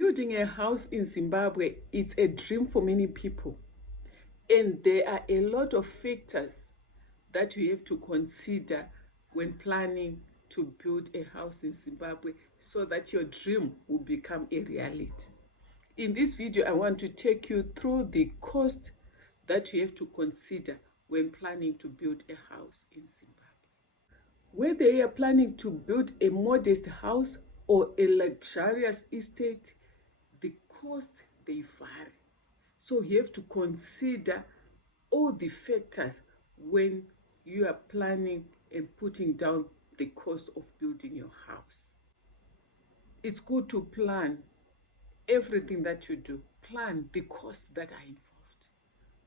Building a house in Zimbabwe is a dream for many people, and there are a lot of factors that you have to consider when planning to build a house in Zimbabwe so that your dream will become a reality. In this video, I want to take you through the cost that you have to consider when planning to build a house in Zimbabwe. Whether you are planning to build a modest house or a luxurious estate, the costs they vary. So you have to consider all the factors when you are planning and putting down the cost of building your house. It's good to plan everything that you do. Plan the costs that are involved.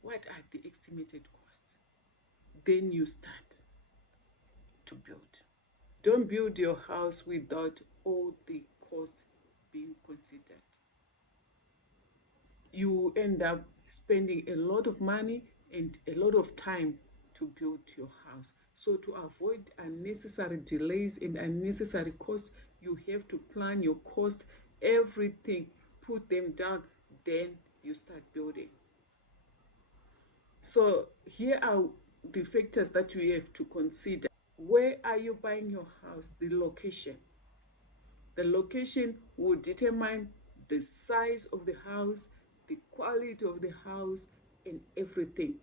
What are the estimated costs? Then you start to build. Don't build your house without all the costs being considered. You end up spending a lot of money and a lot of time to build your house. So to avoid unnecessary delays and unnecessary costs, you have to plan your cost, everything, put them down, then you start building. So here are the factors that you have to consider. Where are you buying your house? The location. The location will determine the size of the house, the quality of the house, and everything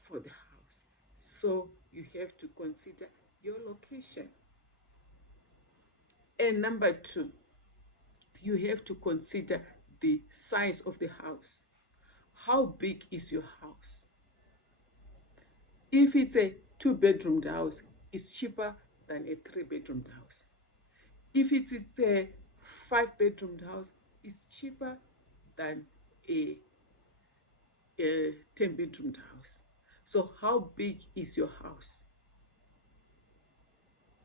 for the house. So you have to consider your location. And number two, you have to consider the size of the house. How big is your house? If it's a 2-bedroomed house, it's cheaper than a 3-bedroomed house. If it's a 5-bedroomed house, it's cheaper than a 10-bedroomed house. So how big is your house?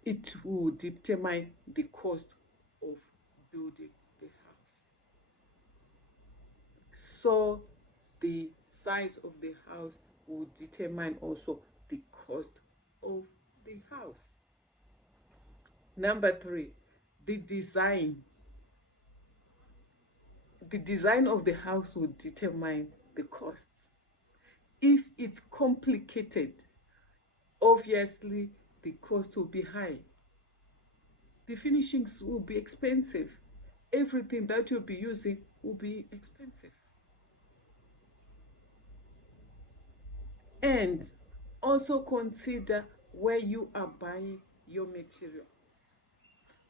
It will determine the cost of building the house. So the size of the house will determine also the cost of the house. Number three, the design. The design of the house will determine the costs. If it's complicated, obviously the cost will be high. The finishings will be expensive. Everything that you'll be using will be expensive. And also consider where you are buying your material.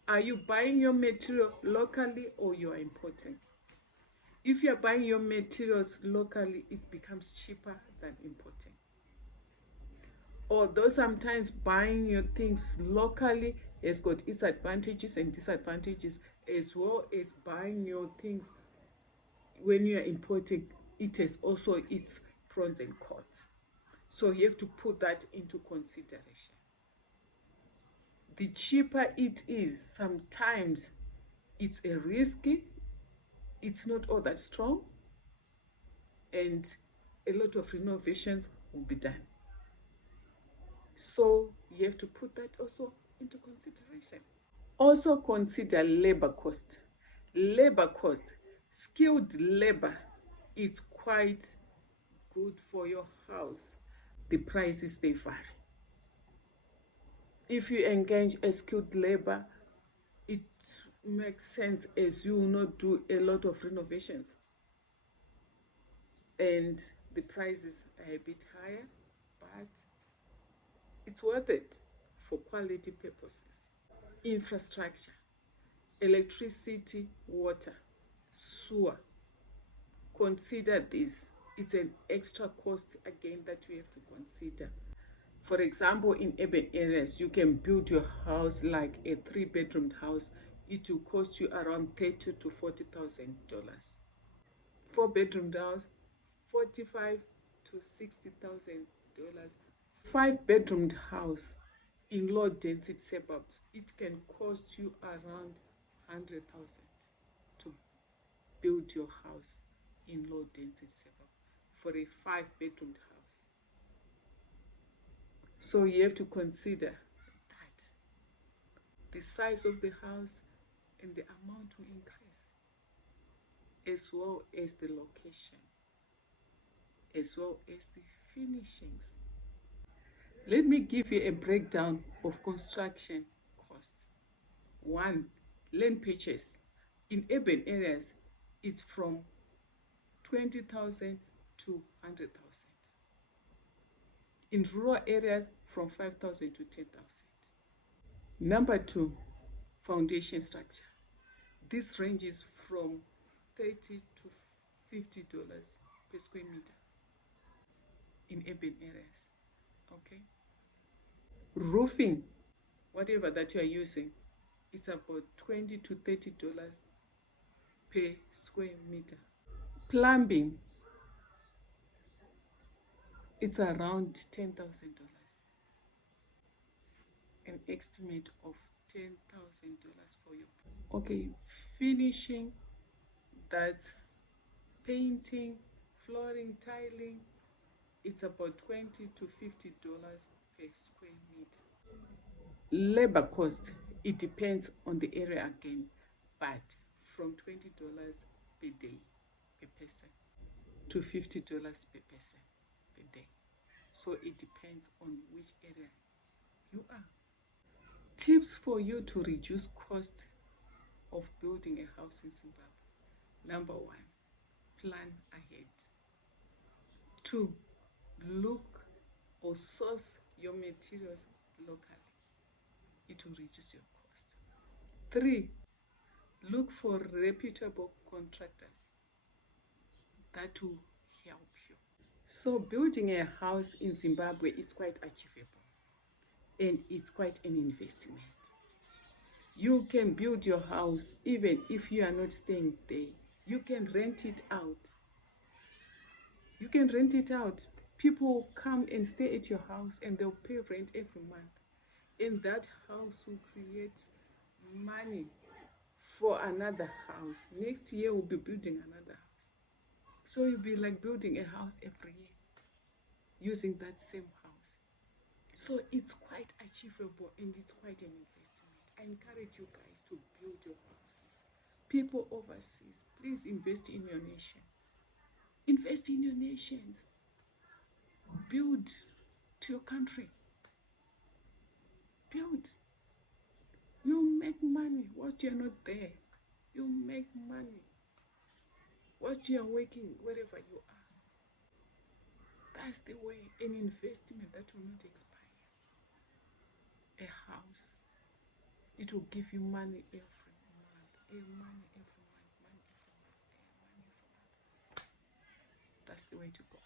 Are you buying your material locally or you are importing? If you are buying your materials locally, it becomes cheaper than importing. Although sometimes buying your things locally has got its advantages and disadvantages, as well as buying your things when you are importing, it has also its pros and cons. So you have to put that into consideration. The cheaper it is, sometimes it's a risky, it's not all that strong, and a lot of renovations will be done. So you have to put that also into consideration. Also consider labor cost. Labor cost, skilled labor is quite good for your house. The prices, they vary. If you engage a skilled labor, it makes sense as you will not do a lot of renovations. And the prices are a bit higher, but it's worth it for quality purposes. Infrastructure, electricity, water, sewer. Consider this. It's an extra cost again that you have to consider. For example, in urban areas, you can build your house like a 3-bedroomed house. It will cost you around $30,000 to $40,000. 4-bedroomed house, $45,000 to $60,000. 5-bedroomed house in low density suburbs, it can cost you around $100,000 to build your house in low density suburb for a 5-bedroomed house. So you have to consider that the size of the house and the amount will increase. as well as the location, as well as the finishings. Let me give you a breakdown of construction costs. 1. Land purchase. In urban areas, it's from 20,000 to 100,000. In rural areas, from 5,000 to 10,000. Number 2, foundation structure. This ranges from $30 to $50 per square meter in urban areas. Okay. Roofing, whatever that you are using, it's about $20 to $30 per square meter. Plumbing, it's around $10,000. An estimate of $10,000 for your. Okay, finishing, that's painting, flooring, tiling, it's about $20 to $50 per square meter. Labor cost, it depends on the area again, but from $20 per day per person to $50 per person per day. So it depends on which area you are. Tips for you to reduce cost of building a house in Zimbabwe. Number 1, plan ahead. 2, look or source your materials locally. It will reduce your cost. 3, look for reputable contractors that will help you. So building a house in Zimbabwe is quite achievable, and it's quite an investment. You can build your house even if you are not staying there. You can rent it out. You can rent it out. People come and stay at your house and they'll pay rent every month. And that house will create money for another house. Next year we'll be building another house. So you'll be like building a house every year using that same house. So it's quite achievable and it's quite an investment. I encourage you guys to build your houses. People overseas, please invest in your nation. Invest in your nations. Build to your country. Build. You make money whilst you're not there. You make money whilst you're working wherever you are. That's the way. An investment that will not expire. A house. It will give you money every month. Money every month. Money every month. That's the way to go.